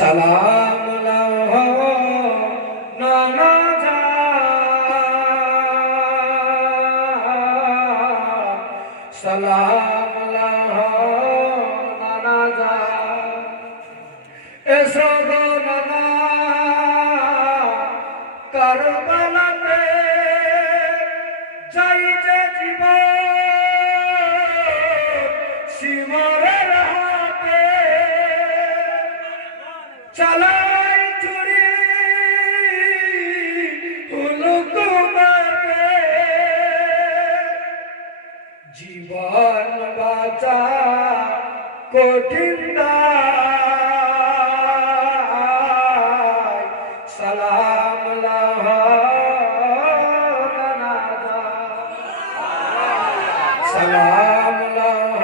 সালাম লাহ নানা যা সালাম লাহ নানা যা এসো গো নানা কারবালাতে যাই যে জীবন সিমরের হাতে চালাই ছুরি হুলুকুমাতে জীবন বাঁচা কঠিন দায় সালাম লাহ নানা যা সালাম লাহ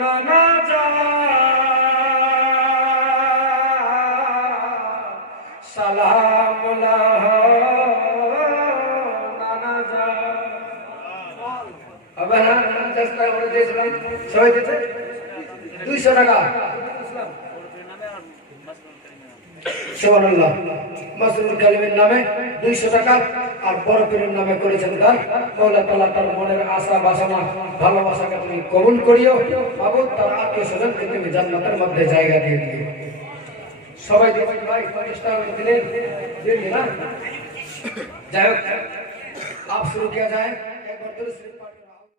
নানা যা সালাম লাহ নানা যা হবে না চেষ্টা করে দিয়েছিলাম সবাই দিতে 200 টাকা সুবহানাল্লাহ মাসরুর কালিমের নামে 200 টাকা আর বড় পীরের নামে করেছেন দান আল্লাহ তাআলা তার মনের আশা বাসনা ভালোবাসাকে তুমি কবুল করিও মাবুদ তার আত্মীয়স্বজনকে তুমি জান্নাতের মধ্যে জায়গা দিয়ে দিও সবাই দিবেন ভাই চেষ্টা করে দিলেন না যাই হোক আপ শুরু কিয়া যায় একবার